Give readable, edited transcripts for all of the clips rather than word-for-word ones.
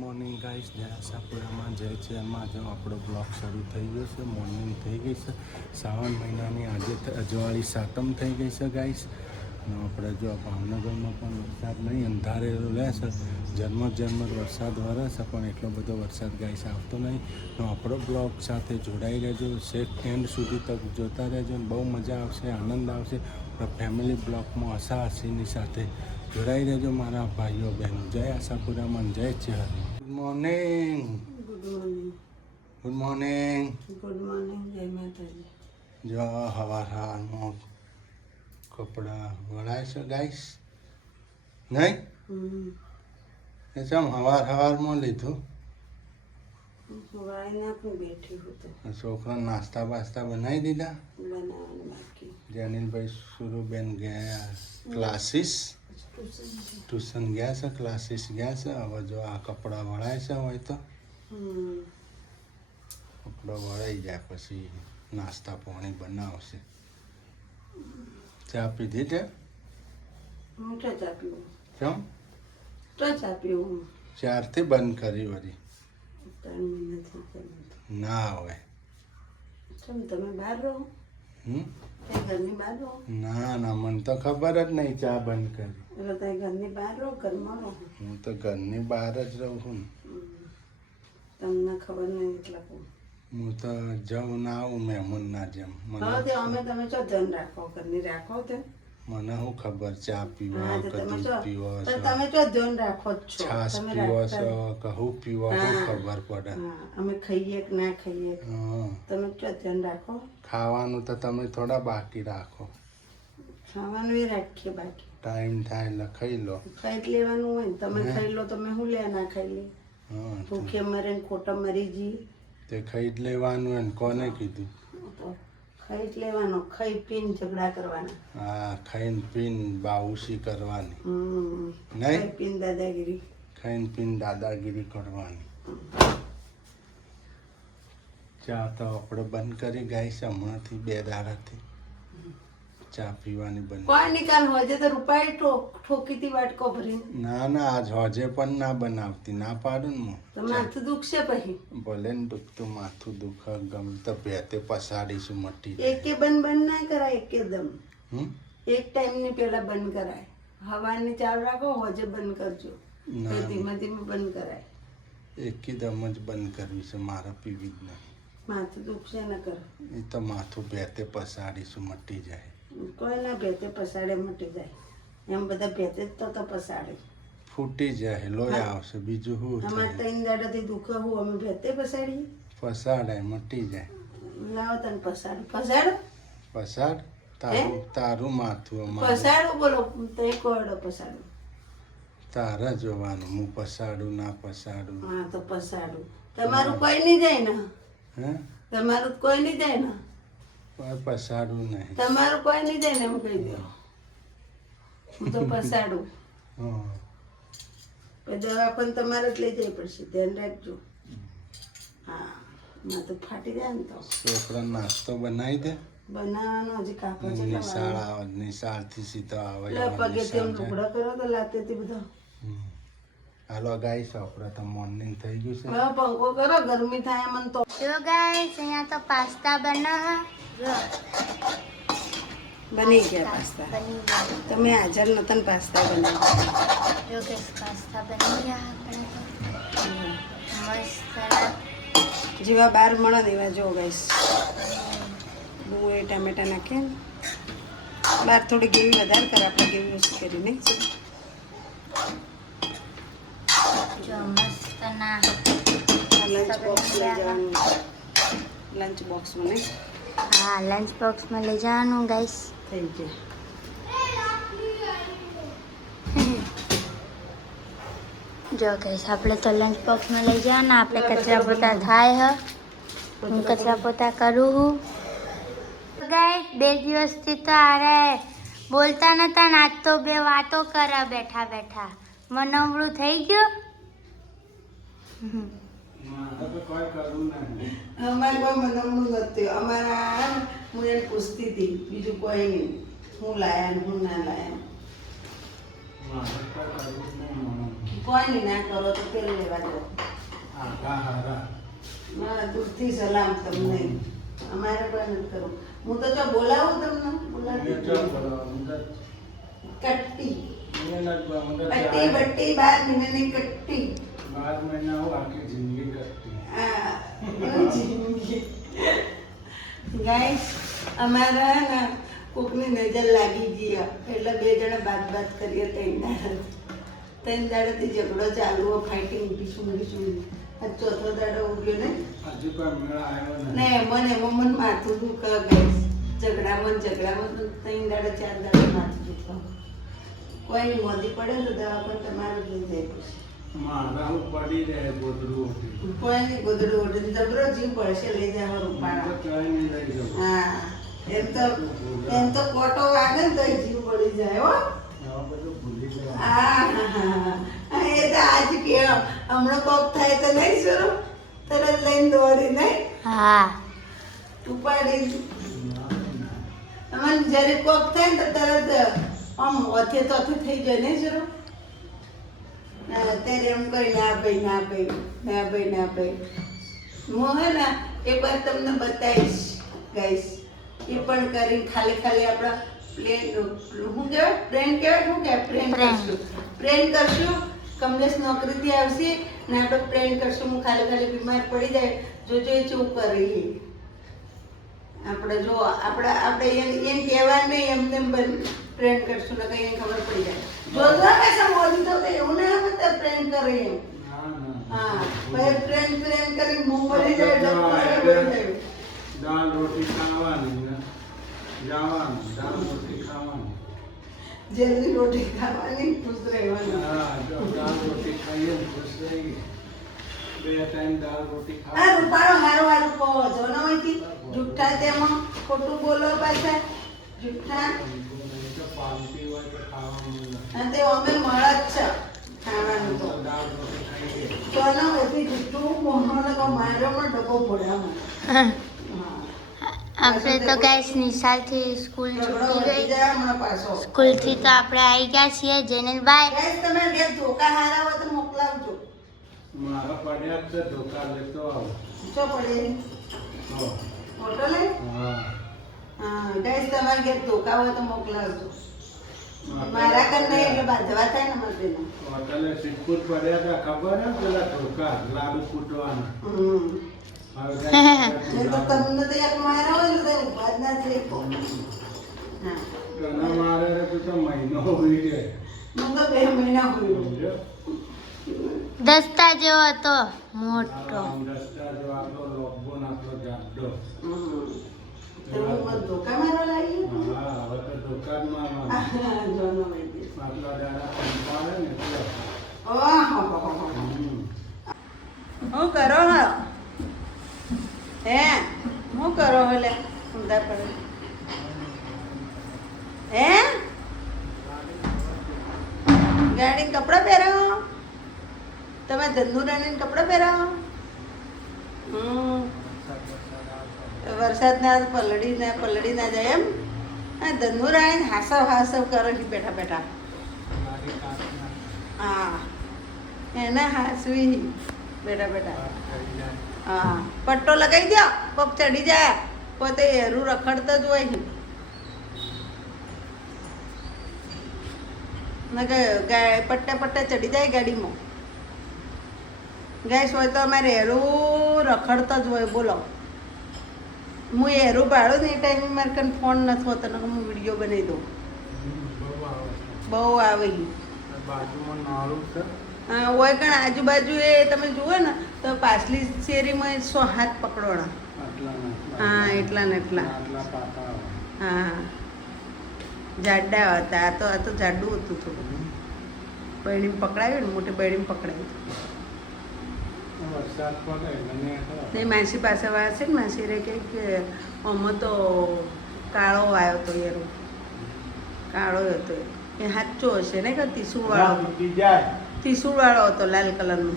Morning guys, જય આશાપુરામાં જય ચેરમાં જો આપણો બ્લોગ શરૂ થઈ ગયો છે. મોર્નિંગ થઈ ગઈ છે. શ્રાવણ મહિનાની આજે અજવાળી સાતમ થઈ ગઈ છે ગાઈસ. આપણે જો ભાવનગરમાં પણ વરસાદ નહીં, અંધારેલું રહેશે. ઝરમર વરસાદ વરસે પણ એટલો બધો વરસાદ ગાઈસ આવતો નહીં. તો આપણો બ્લોગ સાથે જોડાઈ રહેજો, છેક એન્ડ સુધી તક જોતા રહેજો. બહુ મજા આવશે, આનંદ આવશે. ફેમિલી બ્લોગમાં આશા હસીની સાથે જોડાઈ રહેજો મારા ભાઈઓ બહેનો. જય આશાપુરામાં જય Chehar. Good morning. Good morning. જય માતાજી. જો હવારમાં કપડાં વળાય છે ગાઈસ, નહીં એ ચમ હવારમાં લીધું. છોકરા નાસ્તા બાસ્તા બનાવી દીધા. જનીલભાઈ સુરુબેન ગયા ક્લાસીસ, ટ્યુશન ગયા છે, ક્લાસીસ ગયા છે. હવે જો આ કપડાં વળાય છે હોય તો કપડાં વળાઈ જાય પછી નાસ્તા પાણી બનાવશે. ચા પીધી છે? કેમ ચારથી બંધ કરી વળી? ના હોય. તમે બહાર રહો? ઘરની બહાર રહો? ના ના, મને તો ખબર જ નહીં ચા બંધ કરી. એટલે તમે ઘરની બહાર રહો, ઘરમાં રહો? હું તો ઘરની બહાર જ રહું છું ને. તમને ખબર નહીં એટલે હું તો જાઉં ના આવું મહેમાન ના જેમ. અમે તમે છો ધ્યાન રાખો, ઘરની રાખો તે મને શું ખબર ચા પીવો કે દૂધ પીવો છો, તમે તો ધ્યાન રાખો જ છો. છાશ પીવો છો કે શું પીવો શું ખબર પડે. અમે ખાઈએ કે ના ખાઈએ તમે તો ધ્યાન રાખો. ખાવાનું તો તમે થોડા બાકી રાખો. ખાવાનું એ રાખીએ બાકી. ટાઈમ થાય એટલે ખાઈ લો. ખાઈ જ લેવાનું હોય ને. તમે ખાઈ લો, તમે શું લે ના ખાઈ લે? ભૂખે મરે ને ખોટા મરી જઈએ. તે ખાઈ જ લેવાનું હોય ને, કોને કીધું? ખાઈ જ લેવાનો, ખાઈ પીને ઝઘડા કરવાના. હા, ખાઈને પીને બાઉસી કરવાની નહીં, ખાઈ પીને દાદાગીરી. ખાઈને પીને દાદાગીરી કરવાની. ચા તો આપણે બંધ કરી ગાઈસ હમણાંથી 2 દાડાથી ચા પીવાની બંધ. કોઈ નિકાલ હોજે તો રૂપાઈ ઠોકીતી વાટકો ભરીને. ના ના, આજ હોજે પણ ના બનાવતી, ના પાડું ને હું. તો માથું દુખશે પછી. ભલે ને દુખતું માથું દુખે, ગમે તો ભેતે પસાડીશું મટી. એકે બંધ ના કરાય, એકદમ એક ટાઈમ ની પેલા બંધ કરાય. હવાની ચાલુ રાખો, હોજે બંધ કરજો. ધીમે ધીમે બંધ કરાય. એકદમ જ બંધ કરવી છે મારે, પીવી જ નહીં. માથું દુખશે ન કર. એ તો માથું ભેતે પસાડીશું મટી જાય. કોઈ ના ભેતે પસાડે મટી જાય. એમ બધા ભેતે જ તો પસાડે. ફૂટી જાય, લોહી આવશે, બીજું શું અમારે 3 દાડાથી દુખે હું અમે ભેતે પસાડીએ? પસાડાય મટી જાય. લાવો તને પસાડું. પસાડો પસાડ. તારું માથું પસાડું. બોલો તો એક વડો પસાડું. તારા જોવાનું, હું પસાડું ના પસાડું. હા તો પસાડું. તમારું કોઈ નહીં જાય ને? હે? તમારું કોઈ નહીં જાય ને? પસાડું નહીં. તમારું કોઈ નહીં જાય ને એમ કહી દો. હું તો પસાડું. દવા પણ તમારે જ લઈ જવી પડશે, ધ્યાન રાખજો. હા, માં તો ફાટી જાય ને. તો છોકરા નાસ્તો બનાવી દે. બનાવવાનો હજી કાપો છે. નિશાળ આવે, નિશાળથી સીધો આવે. પગે તેમ ટુકડો કરો તો લાતેથી બધા. હાલો ગાઈસ, આપણે તો મોર્નિંગ થઈ ગયું છે. હવે પંખો કરો, ગરમી થાય મને તો. જો ગાઈસ, અહીંયા તો પાસ્તા બના. બની ગયા પાસ્તા. તમે હાજર નતા ને પાસ્તા બનાવ્યા. જો ગાઈસ, પાસ્તા બની ગયા આપણે તો. મસ્ત જેવા બહાર મળે ને એવા જો ગાઈસ. ડુંગળી ટામેટા નાખીએ ને. બહાર થોડી ગ્રેવી વધારે કરે, આપણે ગ્રેવી ઓછી કરી નહીં. જો મસ્ત ના લંચ બોક્સ લઈ જવાનું. લંચ બોક્સમાં નહીં. હા, લંચ બોક્સમાં લઈ જવાનું ગાઈસ. થઈ જાય. જો ગાઈસ, આપણે તો લંચ બોક્સમાં લઈ જવાના. આપણે કચરા પોતા થાય હ. હું કચરા પોતા કરું હું ગાઈસ. 2 દિવસથી તો આરે બોલતા નતા ને આજ તો 2 વાતો કરે બેઠા બેઠા. મનવડું થઈ ગયું. અમારે કોઈ મનાવવાનું નથી. અમારા હું એને પૂછતી હતી, બીજું કોઈ નહીં. હું લાયા હું ના લાયા. કોઈ નહીં ના કરો તો તેલ લેવા જાઓ. આઘા હારા મારા દૂરથી સલામ તમને. અમારે કોઈ નથી કરવું. હું તો જો બોલાવું તમને બોલાવી કટ્ટી કટ્ટી બટ્ટી 12 મહિનાની કટ્ટી. 12 મહિના હું આખી જિંદગી કરતી. ગાઈસ અમારા ને કોકની નજર લાગી ગઈ એટલે બે જણા બાત કરીએ. 3 દાડાથી ઝઘડો ચાલુ હોય, ફાઇટિંગ ટીસું. આ ચોથો દાડો ઉગ્યો ને હજુ કોઈ મેળા આવ્યો ને નહીં. મને માથું દુખે ગાઈસ. ઝઘડામાં 3 દાડા 4 દાડા માથું દુખે. કોઈ મોદી પડે ને તો દવાખાને તમારું લઈ જાય પછી. મારા હું પડી રહે ગોદડું ઉઠી. કોઈ નહીં ગોદડું ઓઢી જબરો જીવ પડશે લઈ જાય રૂપાળા. ક્યાંય નહીં લઈ જાઉં. હા એમ તો કોટો વાગે ને તો જીવ પડી જાય હો. આવા બધું ભૂલી ગયા. હા એ તો આજ કે હમણાં કોક થાય તો નહીં શરૂ તરત લઈને દોડી નહીં હા ઉપાડી. અમારે જ્યારે કોક થાય ને તો તરત આમ ઓથે તોથે થઈ જાય નહીં શરૂ. અત્યારે એમ કઈ ના ભાઈ હું હે ને એક વાર તમને બતાવીશ ગાઈસ. એ પણ કરી ખાલી આપણા પ્રેમ કરશું. કમલેશ નોકરીથી આવશે ને આપણે પ્રેમ કરશું. હું ખાલી બીમાર પડી જાય જોજો એ ચૂપ કરી. આપણે જો આપણે એમ કહેવા નહીં એમને પ્રેમ કરશું ને કઈ ખબર પડી જાય. જોજો કે મોદી તો એવું ને બધા પ્રેમ કરે એમ. હા ભાઈ પ્રેમ કરી મુંબઈ જાય દાળ રોટી ખાવાની ને જવાનું. દાળ રોટી ખાવાની. જલ્દી રોટી ખાવાની ખુશ રહેવાનું. હા દાળ રોટી ખાઈએ ને ખુશ રહી. 2 ટાઈમ દાળ રોટી આ ખાવાની. રૂપાળો હારું કહો છો ને હોયથી જુઠ્ઠા તેમાં ખોટું બોલો પાછા જુઠ્ઠા. પાલતી હોય તો ખાવાનું. અને તે અમે મળે જ છે ખાવાનું તો દાળ રોટી ખાઈએ. તો ના હોયથી જુઠ્ઠું મોહનો તો માર્યોમાં ડબ્બો પડ્યામાં. હા આપણે તો ગાઈસ નિશાળથી સ્કૂલ ઝઘડો છૂટી વધી ગઈ. જાય હમણાં પાછો. સ્કૂલથી તો આપણે આવી ગયા છીએ જેનિલભાઈ. ગાઈસ તમે ઘેર ધોકા હારા હોય તો મોકલાવજો. મારા પડ્યા જ છે ધોકા લેતો આવો. શું પડે હો. ફોટો લે. હા હા ગાઈસ તમારે ઘેર ધોકા હોય તો મોકલાવજો. મારા ઘર નહીં એટલે બાંધવા થાય ને મારે પેલા. હોટલે સિદ્ધપુર પડ્યા હતા ખબર હે પેલા ધોકા લાડુ કૂટવાના. હવે એ તો તમને તો એક મારા હોય ને તો ઉભા જ ના થઈ. હા ઘણા મારે તો મહિનો હોઈ જાય. હું તો 2 મહિના હોય. સમજો? દસ્તા જેવો હતો મોટો. આમ રસ્તા જો આપણો લોબો ને આપણો જાડો. તો હું મને ધોકા મારવા લાગી. હા હવે તો ધોકા જ મારવાના. જોનો વૈદ્ય. આટલા દાડા પંપાળે ને એટલે. ઓહો હું કરો હો હે હું કરો હો લે ઊંધા પડે હે ગાડી કપડાં પહેરાવો તમે ધંધુરાની કપડાં પહેરાવો. વરસાદ ના પલળી ના જાય એમ. હા ધંધુરાણી હાસવ કરે છે બેઠા હા એના હાસવી બેઠા હા પટ્ટો લગાવી દો પગ ચડી જાય પોતે હેરું રખડતો જ હોય ને પટ્ટા ચડી જાય ગાડીમાં. ગેસ હોય તો અમારે હેરું રખડતો જ હોય. બોલો હું હેરું ભાડું ને એ ટાઈમે મારે કને ફોન નથી હોતો ને હું વિડીયો બનાવી દઉં. બહુ આવે બાજુમાં નાળું છે. હા હોય કણ આજુબાજુ એ તમે જુઓ ને તો પાછલી શેરીમાં 100 હાથ પકડોણા. હા એટલા ને એટલા. આટલા પાકા આવે. હા જાડા હતા. આ તો જાડું હતું થોડું. બહેણીને પકડાવ્યું ને મોટી બહેણીને પકડાવ્યું. વરસાદ પડે મને ને માસી પાસે વાત છે ને માસી રે કે આમાં તો કાળો આવ્યો હતો યાર. કાળો હતો એ સાચો હશે ને કે ત્રિશુળવાળો ત્રિશુળવાળો હતો લાલ કલરનો.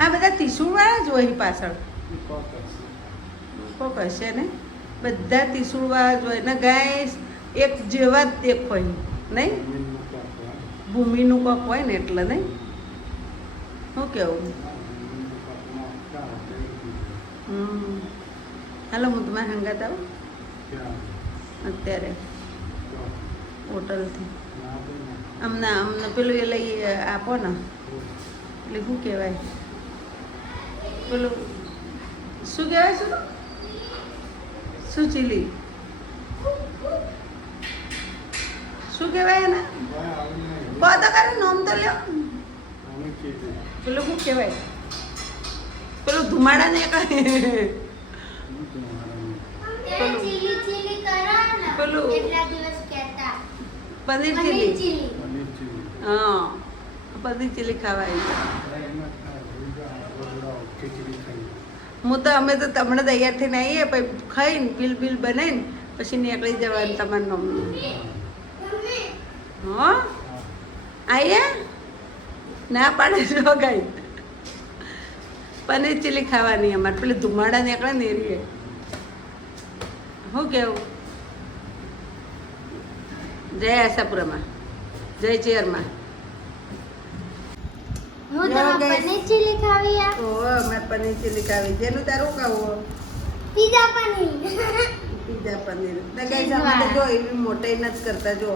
આ બધા ત્રિશુળવાળા જ હોય પાછળ કોક હશે ને. બધા ત્રિશુળવાળા જ હોય ને ગાય એક જેવા જ દેખ હોય નહીં. ભૂમિનું કોક હોય ને એટલે નહીં શું કેવું હાલો હું તમારે હંગાત આવું અત્યારે હોટલથી અમને પેલું એ લઈ આપો ને એટલે શું કહેવાય પેલું શું કહેવાય શું ચીલી શું કહેવાય એને કહો તો કરે નામ તો લ્યો પેલું શું કહેવાય પેલું ધુમાડા ને કહે પેલું પનીર ચીલી હા પનીર ચીલી ખાવાય હું તો અમે તો તમને તૈયાર થઈને આવીએ પછી ખાઈને બિલ બનાવીને પછી નીકળી જવાનું તમારું મમ્મી હા આવીએ ના પાડે જો ગાઈ પનીર ચીલી ખાવાની અમારે પેલી ધુમાડા નીકળે ને એ રીએ શું કેવું જય આશાપુરામાં જય ચેરમાં હું તો પનીર ચીલી ખાવી આ ઓહો મેં પનીર ચીલી ખાવી જેનું તારું ખાવું પીઝા પનીર પીઝા પનીર તો ગાઈસ અમે તો જો એવી મોટાઈ નથી કરતા જો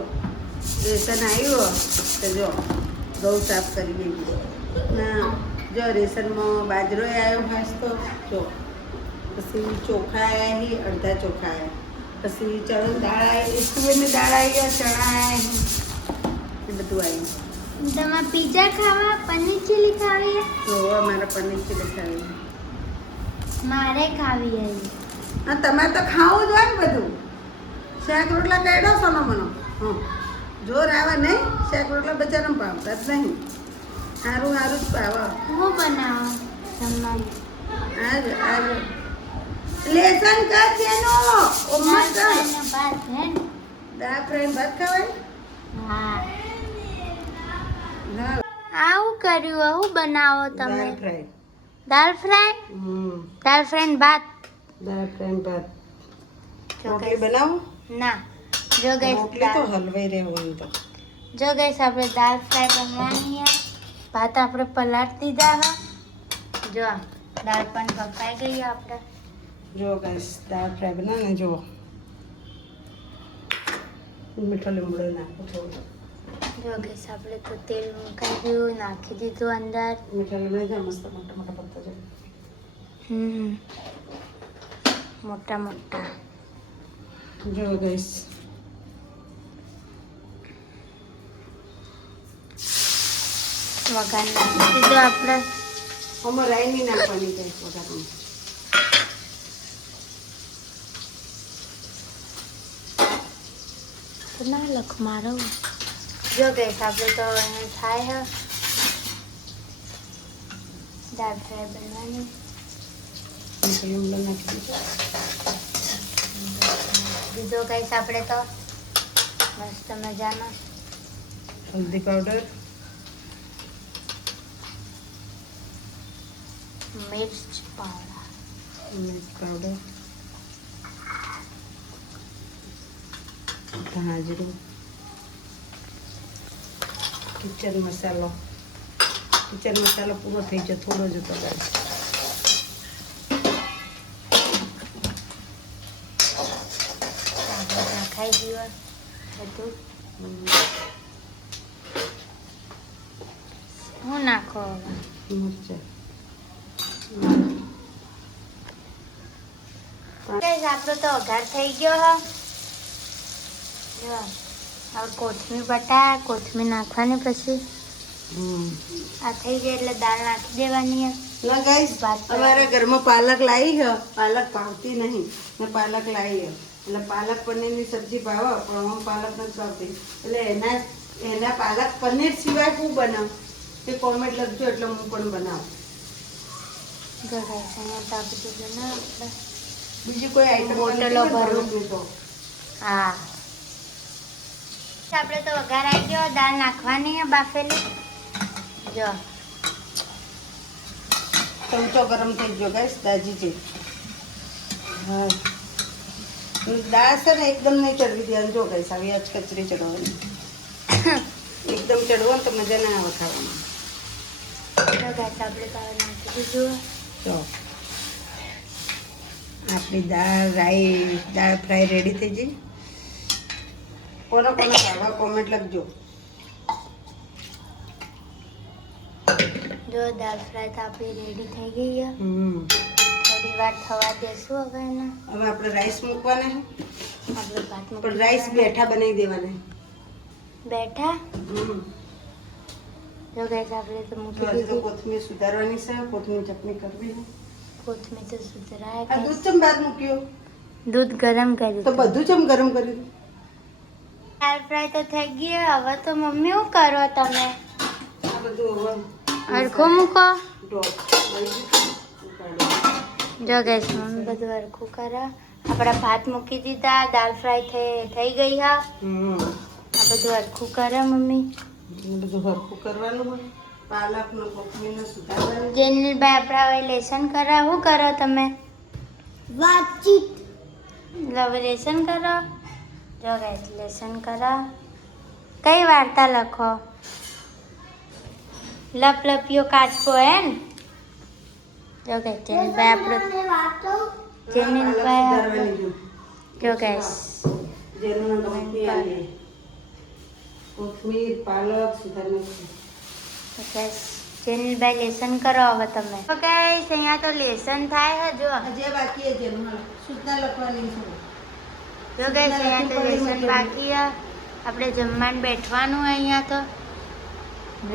રેશન આવ્યું તો જો ઘઉં સાફ કરી ગઈ ના જો રેશનમાં બાજરો આવ્યો ખાસ તો જો પછી ચોખા આવ્યા હી અડધા ચોખા આવ્યા પછી ચણ દાળ આવી તુવેરની દાળ આવી ચણા આવ્યા એ બધું આવ્યું તમારે પીઝા ખાવા પનીર ચીલી ખાવી તો અમારે પનીર ચીલી ખાવી મારે ખાવી હતી હા તમારે તો ખાવું જ હોય ને બધું શાક રોટલા કાઢો છો ને મને હં જોર આવે નહીં શાક રોટલા બચારાને ભાવતા જ નહીં સારું સારું જ ભાવે હું બનાવો જમવાનું આજ લેસન કર જેનો ઉમ્મત કર ભાત હે ને? દાળ ફ્રાય ભાત ખવાય હા હા આવું કર્યું આવું બનાવો તમે દાળ ફ્રાય દાળ ફ્રાય દાળ ફ્રાય ને ભાત દાળ ફ્રાય ભાત જો રોટલી guys, બનાવું ના જો રોટલી તો ગઈ હલવાઈ રહેવું તો જો ગઈસ આપણે દાળ ફ્રાય બનવાની છે ભાત આપણે પલાળી દીધા હા જો દાળ પણ પકાઈ ગઈ આપણે જો ગાઈસ દાળ ફ્રાય બનાવે જો મીઠો લીમડો નાખો થોડો જો ગઈસ આપણે તો તેલ મુકાઈ ગયું નાખી દીધું અંદર મીઠા લીમડા છે મસ્ત મોટા મોટા પત્તા છે મોટા મોટા જો ગાઈસ વઘાર નાખી દીધો આપણે આમાં રાઈ નહીં નાખવાની ગાઈસ વઘારમાં તો ના લખ મારો જો ગઈસ આપણે તો અહીંયા થાય હે દાળ ફ્રાય બનવાની મીઠો લીમડો નાખી દીધો બીજો ગઈસ આપણે તો મસ્ત મજાનો હલ્દી પાવડર મિર્ચ પાવડર મિર્ચ પાવડર ધાણા જીરું કિચન મસાલો પૂરો થઈ ગયો થોડો જ હતો ગાઈસ નાખાઈ ગયું બધું હું નાખો હવે મરચાં ગાઈસ આપણો તો વઘાર થઈ ગયો હે જો હવે કોથમીર નાખવાની પછી આ થઈ જાય એટલે દાળ નાખી દેવાની હે ના ગાઈસ અમારા ઘરમાં પાલક લાવી છે પાલક ભાવતી નહીં મેં પાલક લાવી છે એટલે પાલક પનીરની સબ્જી ભાવે પણ હું પાલક નથી ભાવતી એટલે એના પાલક પનીર સિવાય હું બનાવું એ કોમેન્ટ લખજો એટલે હું પણ બનાવું જો ગાઈસ અહીંયા તો આ બધું બનાવ આપણે બીજી કોઈ આઈટમ બોટલો ભરું. તો હા આપણે તો વઘાર આવી ગયો દાળ નાખવાની હે બાફેલી જો ચમચો ગરમ થઈ ગયો ગાઈસ દાજી છે હા દાળ છે ને એકદમ નહીં ચડવી દેવાની જો ગાઈસ આવી આજ કચરી ચડવાની એકદમ ચડવો ને તો મજા ના આવે ખાવામાં ગાઈસ આપણે પાવર નાખી દીધું. જો આપણી દાળ ફ્રાય રેડી થઈ ગઈ. કોનો ખાવા કોમેન્ટ લખજો. જો દાળ ફ્રાય તો આપણી રેડી થઈ ગઈ છે. થોડી વાર થવા દેશું હવે એને. હવે આપણે રાઈસ મૂકવાના છે. આપણે ભાત પણ રાઈસ બેઠા બનાવી દેવાના. બેઠા. જો ગાઈસ આપણે તો મૂકી હજી તો દીધી. કોથમીર સુધારવાની છે. કોથમીર ચટણી કરવી છે. કોથમીર તો સુધરાય. આ દૂધ ચમ બહાર મૂક્યો દૂધ ગરમ કર્યું. તો બધું ચમ ગરમ કર્યું. દાળ ફ્રાય તો થઈ ગઈ. હવે તો મમ્મી શું કરો તમે? આ બધું હવે હરખું મૂકો. ડોક જો ગાઈસ મમ્મી બધું હરખું કરે. આપણા ભાત મૂકી દીધા. દાળ ફ્રાય થઈ ગઈ હા. આ બધું હરખું કરે મમ્મી. બધું હરખું કરવાનું હોય. પાલકનું કોથમીરનું સુધારવાનું. જેનિલભાઈ આપણા હવે લેસન કરે. શું કરો તમે? વાતચીત. હવે લેસન કરો. જો ગાઈસ લેસન કરો. કઈ વાર્તા લખો? લપલપિયો કાચબો હે ને? જો ગાઈસ જેનિલભાઈ આપણો જેનિલભાઈ જો ગાઈસ કોથમીર પાલક સુધારવાનું. ગાઈસ જેનિલભાઈ લેસન કરો હવે તમે. તો ગાઈસ અહીંયા તો લેસન થાય છે જો. હજી બાકી છે જેનું સૂચના લખવાની છે. જો ગાઈસ અહીંયા તો લેસન બાકી છે. આપણે જમવાનું બેઠવાનું અહીંયા તો.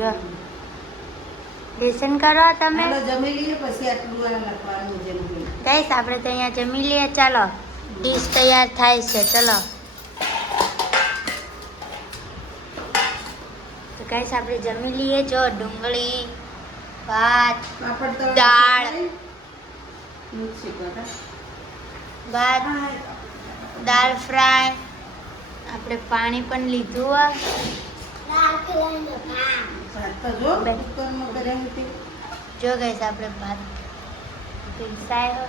જો લેસન કરો તમે. હાલો જમી લઈએ પછી આટલું આ લખવાનું જેનું. ગાઈસ આપણે તો અહીંયા જમી લઈએ. ચાલો ડીશ તૈયાર થાય છે. ચલો તો ગાઈસ આપણે જમી લઈએ. જો ડુંગળી ભાત પાપડ તો દાળ. મિક્સી પર ભાત દાળ ફ્રાય. આપણે પાણી પણ લીધું આ. ભાત તો જો કુકરમાં કર્યા હતી. જો ગાઈસ આપણે ભાત પીરસાય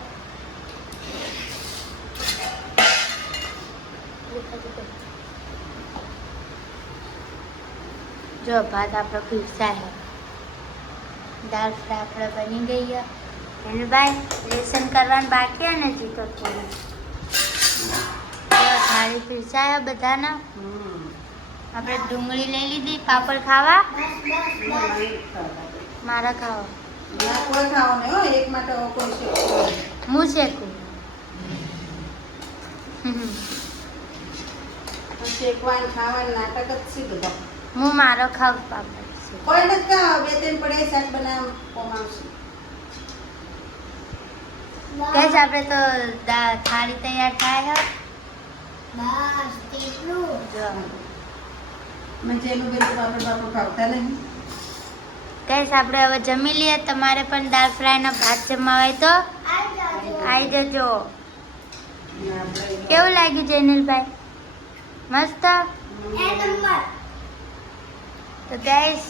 જો ભાત આપણો પીરસાય. દાળ ફ્રાય આપણે બની ગઈ છે. અને ભાઈ લેસન કરવાનું બાકી છે ને હજી તો થોડું. થાળી પીરસાય બધાના. આપણે ડુંગળી લઈ લીધી. પાપડ ખાવા? મારા ખાવા. ના કોઈ ખાવાનું નહીં હો. એક માટે કોઈ શેકવાનું. હું શેકું. શેકવાનું ખાવાનું નાટક જ છે બધા. હું મારો ખાવ પાપડ. કોઈ નથી ખાવા. બે ત્રણ પડે શાક બનાવ કોમાવશે. ગાઈસ આપણે તો થાળી તૈયાર થાય છે. બસ એટલું જો. મને જેનું બેન પાપડ ખાવતા નહીં. ગાઈસ આપણે હવે જમી લઈએ. તમારે પણ દાળ ફ્રાયનો ભાત જમાવાય તો આવી જજો. કેવું લાગ્યું જેનિલભાઈ? મસ્ત. તો ગાઈસ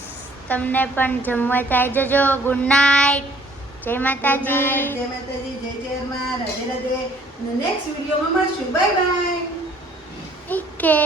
તમને પણ જમવા તો આવી જજો. Good night. જય માતાજી. જય માતાજી. જય જય માં. રાધે રાધે. નેક્સ્ટ વિડીયોમાં મળશું. Bye bye. ઓકે.